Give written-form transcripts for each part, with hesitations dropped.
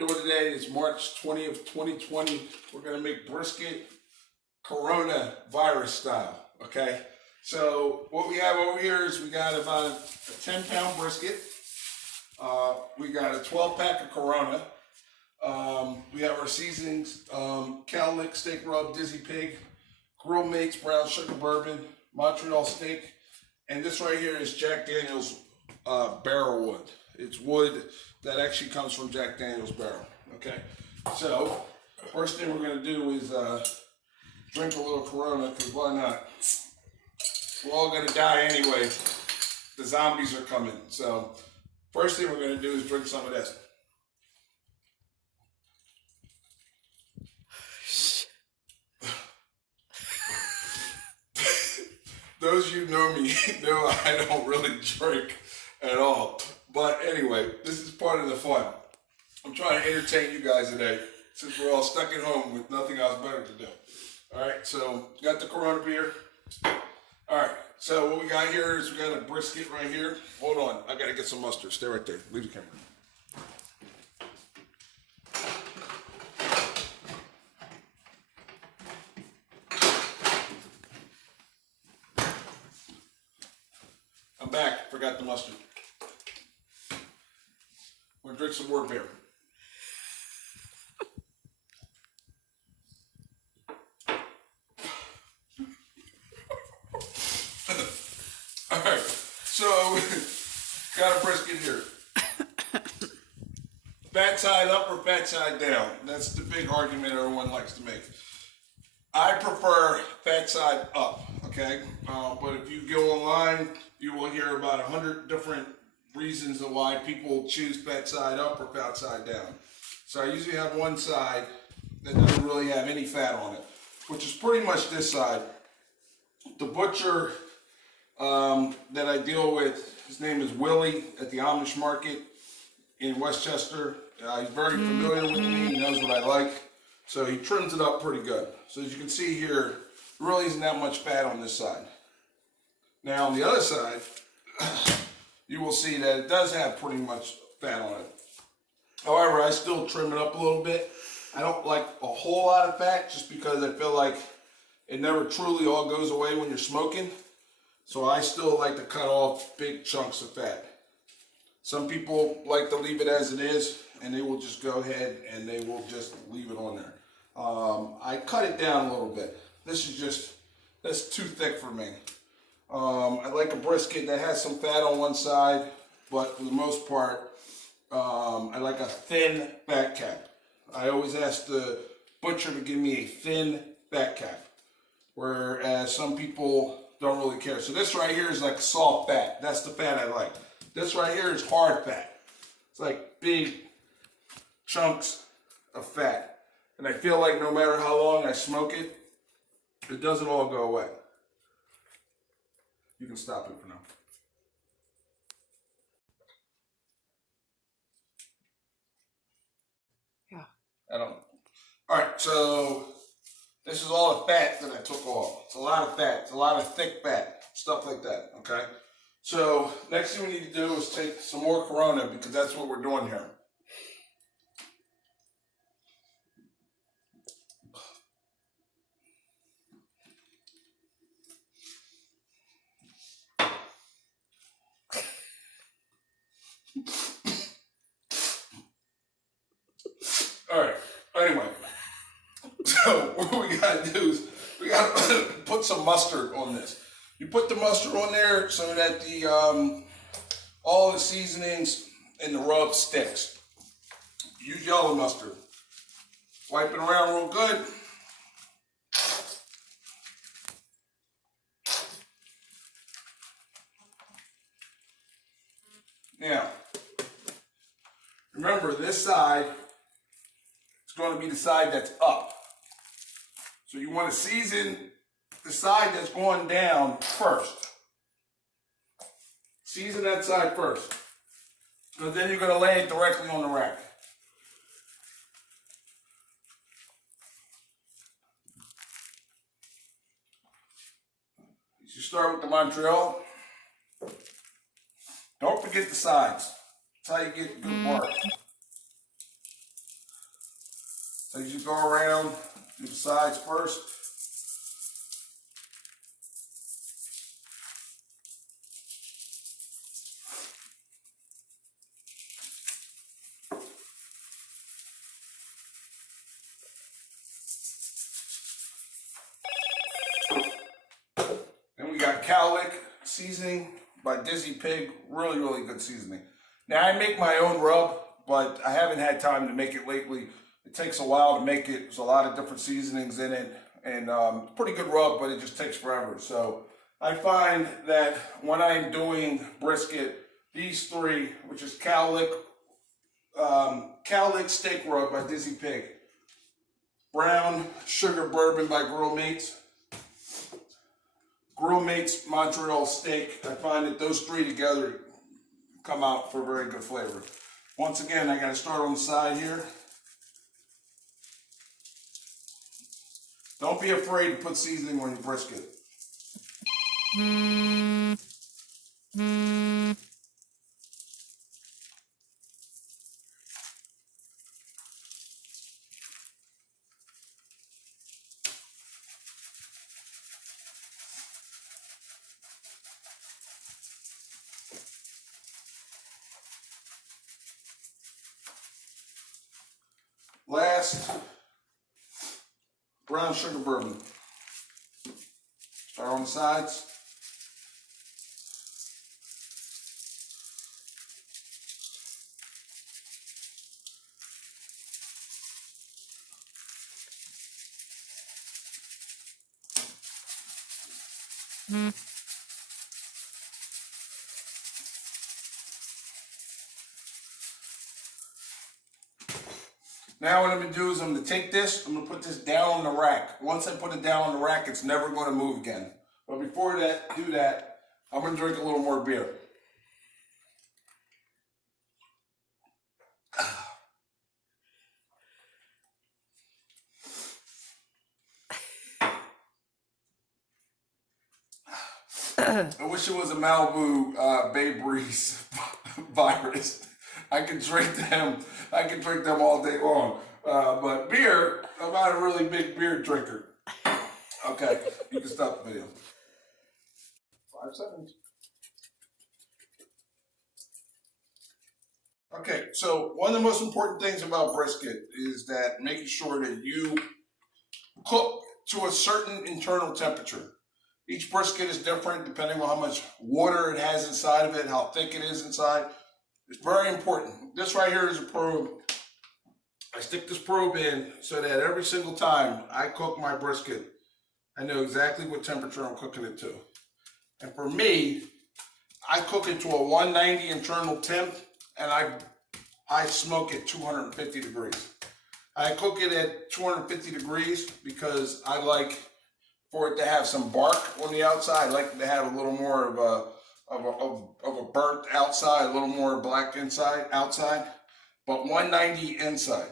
doing today is March 20th, 2020. We're gonna make brisket coronavirus style, okay? So what we have over here is we got about a 10-pound brisket. We got a 12-pack of Corona. We have our seasonings, cow lick, steak rub, dizzy pig, grill mates, brown sugar bourbon, Montreal steak, and this right here is Jack Daniel's barrel wood. It's wood that actually comes from Jack Daniel's barrel, okay? So, first thing we're gonna do is drink a little Corona, because why not? We're all gonna die anyway. The zombies are coming. So, first thing we're gonna do is drink some of this. Those of you who know me know I don't really drink at all. But anyway, this is part of the fun. I'm trying to entertain you guys today since we're all stuck at home with nothing else better to do. All right, so got the Corona beer. All right, so what we got here is we got a brisket right here. Hold on, I gotta get some mustard. Stay right there. Leave the camera. I'm back. Forgot the mustard. We're gonna drink some more beer. Alright, so got a brisket here. Fat side up or fat side down? That's the big argument everyone likes to make. I prefer fat side up, okay? But if you go online, you will hear about 100 different reasons of why people choose fat side up or fat side down. So I usually have one side that doesn't really have any fat on it, which is pretty much this side. The butcher that I deal with, his name is Willie at the Amish market in Westchester. He's very familiar with me, he knows what I like. So he trims it up pretty good. So as you can see here, there really isn't that much fat on this side. Now on the other side, you will see that it does have pretty much fat on it. However, I still trim it up a little bit. I don't like a whole lot of fat just because I feel like it never truly all goes away when you're smoking. So I still like to cut off big chunks of fat. Some people like to leave it as it is and they will just go ahead and they will just leave it on there. I cut it down a little bit. This is just, that's too thick for me. I like a brisket that has some fat on one side, but for the most part, I like a thin fat cap. I always ask the butcher to give me a thin fat cap, whereas some people don't really care. So this right here is like soft fat. That's the fat I like. This right here is hard fat. It's like big chunks of fat. And I feel like no matter how long I smoke it, it doesn't all go away. You can stop it for now. Yeah. I don't know. All right, so this is all the fat that I took off. It's a lot of fat. It's a lot of thick fat, stuff like that, okay? So next thing we need to do is take some more Corona because that's what we're doing here. All right, anyway, so what we gotta do is we gotta put some mustard on this. You put the mustard on there so that the all the seasonings and the rub sticks. Use yellow mustard. Wipe it around real good. Now, remember this side is going to be the side that's up. So you want to season the side that's going down first. Season that side first. So then you're going to lay it directly on the rack. You start with the Montreal. Don't forget the sides. That's how you get good work. you go around, do the sides first. And we got cowlick seasoning by Dizzy Pig. Really, really good seasoning. Now I make my own rub, but I haven't had time to make it lately. It takes a while to make it. There's a lot of different seasonings in it, and pretty good rub, but it just takes forever. So I find that when I'm doing brisket, these three, which is cowlick steak rub by Dizzy Pig, brown sugar bourbon by Grill Mates Montreal steak, I find that those three together come out for very good flavor. Once again, I got to start on the side here. Don't be afraid to put seasoning on your brisket. Last, brown sugar bourbon. Start on the sides. Now what I'm going to do is I'm going to take this, I'm going to put this down on the rack. Once I put it down on the rack, it's never going to move again. But before that, do that, I'm going to drink a little more beer. I wish it was a Malibu Bay Breeze virus. I could drink them all day long. But beer, I'm not a really big beer drinker. Okay, you can stop the video. 5 seconds. Okay, so one of the most important things about brisket is that making sure that you cook to a certain internal temperature. Each brisket is different depending on how much water it has inside of it, how thick it is inside. It's very important. This right here is a probe. I stick this probe in so that every single time I cook my brisket, I know exactly what temperature I'm cooking it to. And for me, I cook it to a 190 internal temp, and I smoke at 250 degrees. I cook it at 250 degrees because I like for it to have some bark on the outside. I like it to have a little more of a burnt outside, a little more black outside, but 190 inside.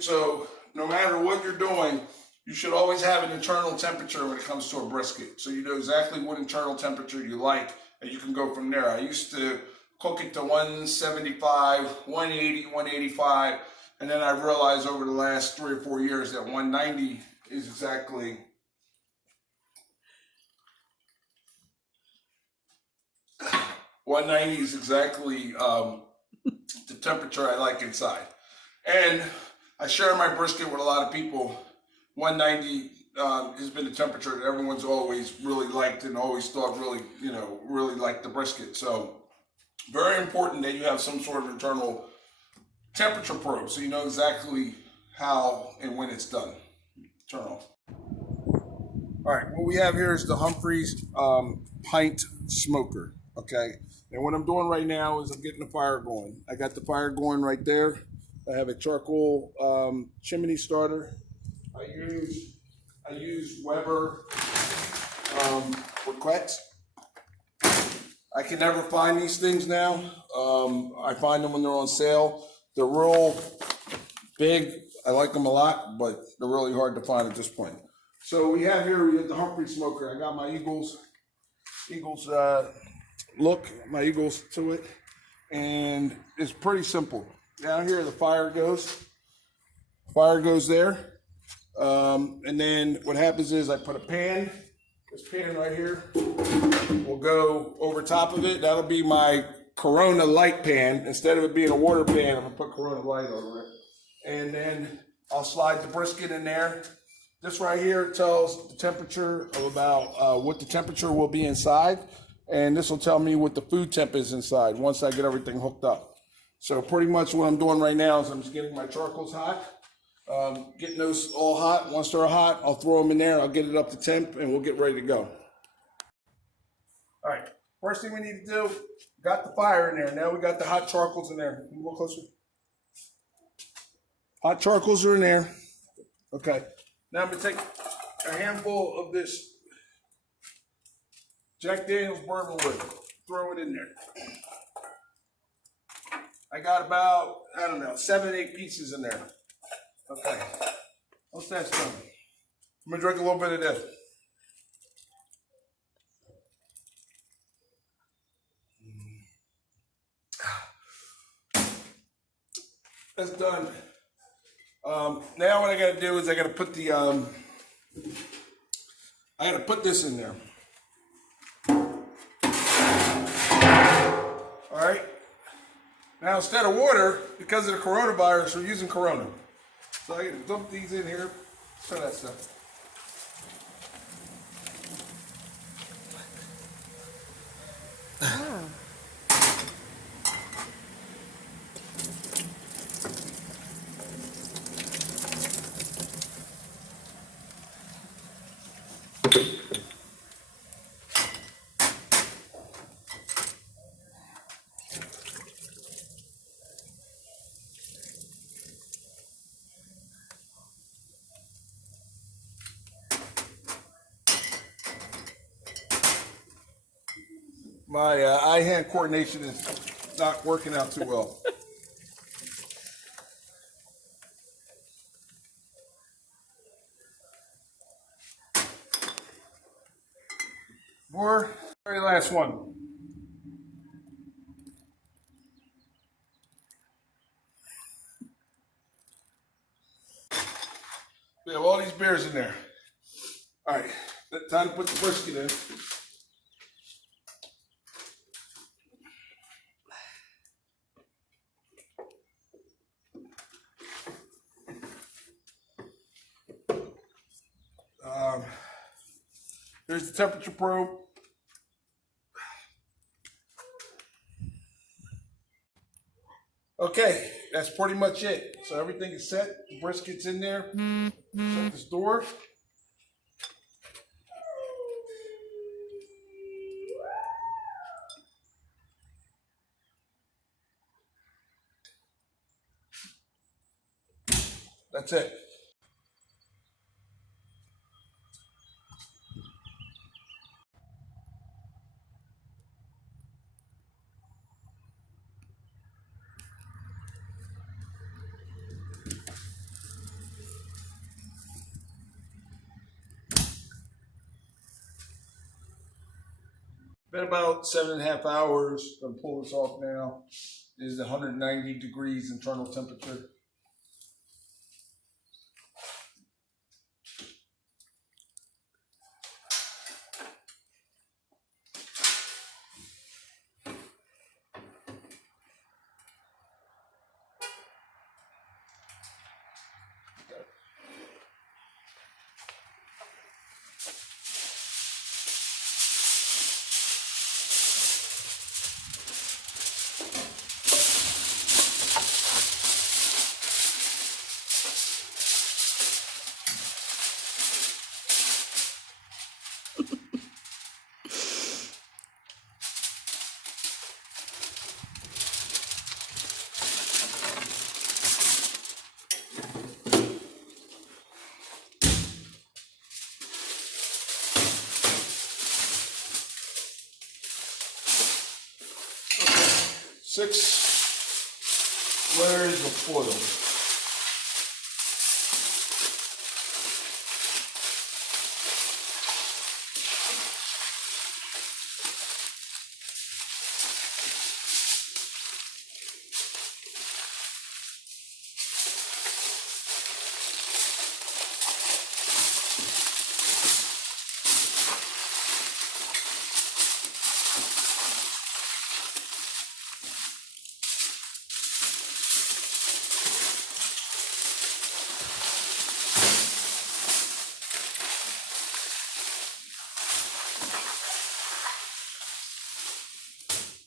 So no matter what you're doing, you should always have an internal temperature when it comes to a brisket. So you know exactly what internal temperature you like, and you can go from there. I used to cook it to 175, 180, 185, and then I realized over the last 3 or 4 years that 190 is exactly the temperature I like inside. And I share my brisket with a lot of people. 190 has been the temperature that everyone's always really liked and always thought really liked the brisket. So very important that you have some sort of internal temperature probe so you know exactly how and when it's done. Turn off. All right, what we have here is the Humphrey's Pint smoker, okay? And what I'm doing right now is I'm getting the fire going. I got the fire going right there. I have a charcoal chimney starter. I use Weber briquettes. I can never find these things now. I find them when they're on sale. They're real big. I like them a lot, but they're really hard to find at this point. So we have the Humphrey smoker. I got my Eagles look, my Eagles to it, and it's pretty simple. Down here the fire goes. Fire goes there. And then what happens is I put a pan. This pan right here will go over top of it. That'll be my Corona light pan. Instead of it being a water pan, I'm gonna put Corona light over it. And then I'll slide the brisket in there. This right here tells the temperature of about what the temperature will be inside. And this will tell me what the food temp is inside once I get everything hooked up. So pretty much what I'm doing right now is I'm just getting my charcoals hot. Getting those all hot. Once they're hot, I'll throw them in there. I'll get it up to temp and we'll get ready to go. All right, first thing we need to do, got the fire in there. Now we got the hot charcoals in there. Can you go closer? Hot charcoals are in there. Okay, now I'm gonna take a handful of this Jack Daniel's bourbon wood, throw it in there. I got about, I don't know, 7, 8 pieces in there. Okay, once that's done, I'm gonna drink a little bit of this. That's done. Now what I gotta do is I gotta put the, I gotta put this in there. All right. Now instead of water, because of the coronavirus, we're using Corona. So I gotta dump these in here. Try that stuff. Wow. My eye-hand coordination is not working out too well. More, very last one. We have all these beers in there. All right, time to put the brisket in. Here's the temperature probe. Okay, that's pretty much it. So everything is set. The brisket's in there. Shut this door. That's it. Been about 7.5 hours. Gonna pull this off now. It is 190 degrees internal temperature. Six layers of foil.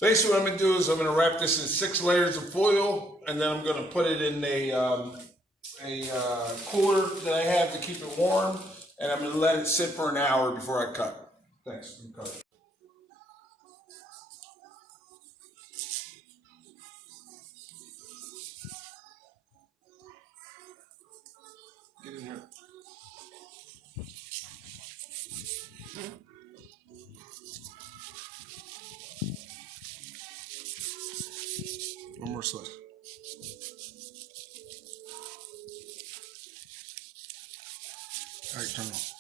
basically what I'm gonna do is I'm gonna wrap this in 6 layers of foil, and then I'm gonna put it in a cooler that I have to keep it warm, and I'm gonna let it sit for an hour before I cut. Thanks. I'm cutting. Get in here. One more slice. All right, turn it on.